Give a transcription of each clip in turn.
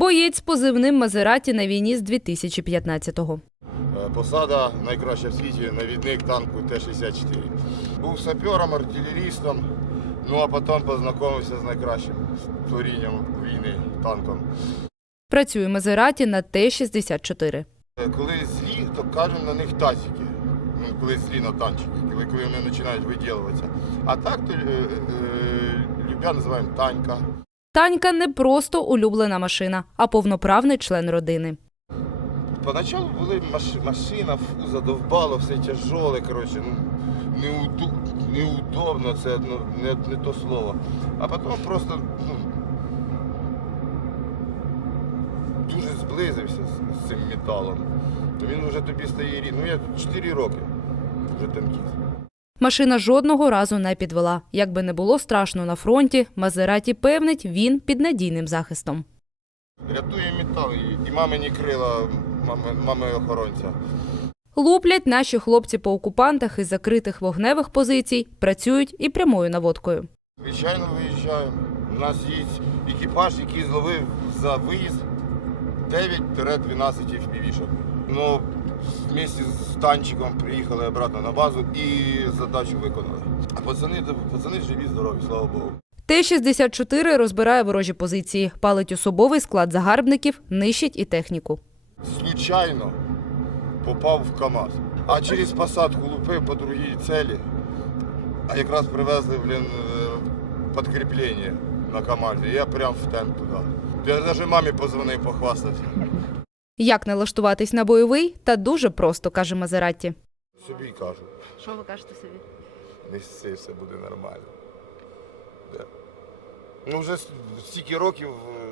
Боєць з позивним Мазераті на війні з 2015-го. Е, Посада найкраща в світі, навідник танку Т-64. Був сапером, артилерістом, ну а потім познайомився з найкращим творінням війни танком. Працює Мазераті на Т-64. Е, Коли злі, то кажемо на них тазики. Ну, коли злі на танчики, коли, коли вони починають виділюватися. А так то е, е, любя називаємо танька. Танька не просто улюблена машина, а повноправний член родини. Поначалу були маш, машина, задовбало, все тяжоле, коротше, ну, неуду, неудобно, це ну, не, не то слово. А потім просто ну, дуже зблизився з, з цим металом. Він вже тобі стає рід. Ну я 4 роки вже танкіст. Машина жодного разу не підвела. Як би не було страшно на фронті, Мазераті певнить, він під надійним захистом. Рятує метал і, мамині крила, мами, мами охоронця. Луплять наші хлопці по окупантах із закритих вогневих позицій, працюють і прямою наводкою. Звичайно, виїжджаємо. У нас є екіпаж, який зловив за виїзд 9-12 FPV-шок. Ну, вместе з танчиком приїхали обратно на базу і задачу виконали. А пацани, пацани живі, здорові, слава Богу. Т-64 розбирає ворожі позиції, палить особовий склад загарбників, нищить і техніку. Случайно попав в КАМАЗ. А через посадку лупив по другій цілі. А якраз привезли, блін, е, підкріплення на КАМАЗі. Я прям в темп туди. Я навіть мамі позвонив похвастати. Як налаштуватись на бойовий? Та дуже просто, каже Мазератті. Собі кажу. Що ви кажете собі? Не сси, все буде нормально. Да. Ну, вже с- стільки років, е,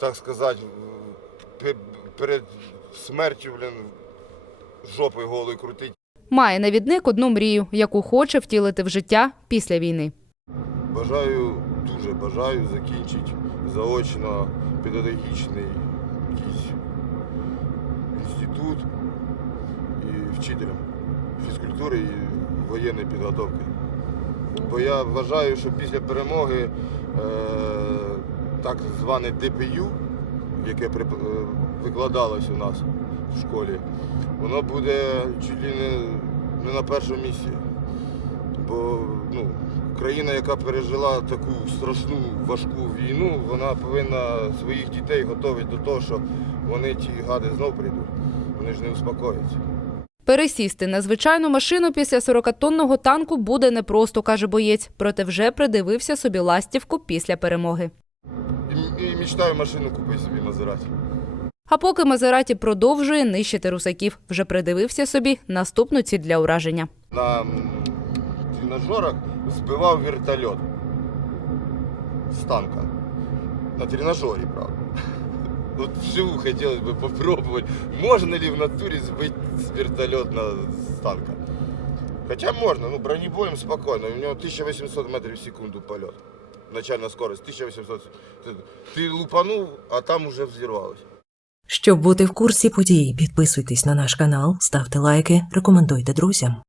так сказати, в- пе- перед смертю, блін, жопою голою крутить. Має навідник одну мрію, яку хоче втілити в життя після війни. Бажаю, дуже бажаю закінчити заочно педагогічний і вчителем фізкультури і воєнної підготовки. Бо я вважаю, що після перемоги е, так зване ДПЮ, яке при- е, викладалось у нас в школі, воно буде чуть ли не, не на першому місці. Бо ну, країна, яка пережила таку страшну важку війну, вона повинна своїх дітей готувати до того, що вони ті гади знов прийдуть. Вони ж не успокояться. Пересісти на звичайну машину після 40-тонного танку буде непросто, каже боєць, проте вже придивився собі ластівку після перемоги. І, і мечтаю машину купити собі Мазераті. А поки Мазераті продовжує нищити русаків, вже придивився собі наступну ціль для ураження. На тренажерах збивав вертольот з танка. На тренажері, правда. Вот вживу хотелось бы попробовать, можно ли в натуре сбить вертолет на, с танка. Хотя можно, ну бронебоем спокойно, у него 1800 метров в секунду полет. Начальная скорость 1800. Ты, ты лупанул, а там уже взорвалось. Щоб бути в курсі подій, підписуйтесь на наш канал, ставте лайки, рекомендуйте друзям.